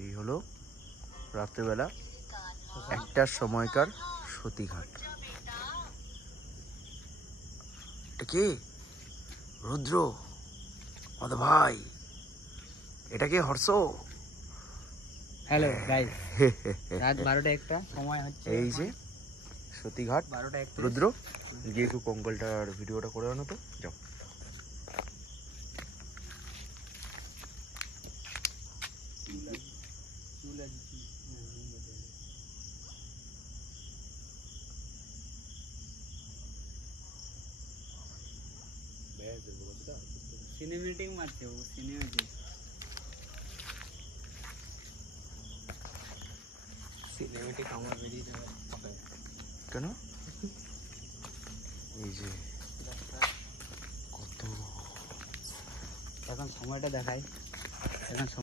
এই হলো রাত্রেবেলা 1টার সময়কার সতীঘাট। এটা কে? রুদ্র, আমাদের ভাই। এটা কে? হর্ষ। হ্যালো গাইস, রাত 12টা সময় হচ্ছে। এই যে সতীঘাট। 12টা রুদ্র, গিয়ে একটু কঙ্কালটার ভিডিওটা করে আনো তো, যাও। সিনেমেটিক মারছে ও, সিনেমেটিক আমার বেরিয়ে যাবে কেন? এই যে কত এখন সময়টা দেখাই এখন।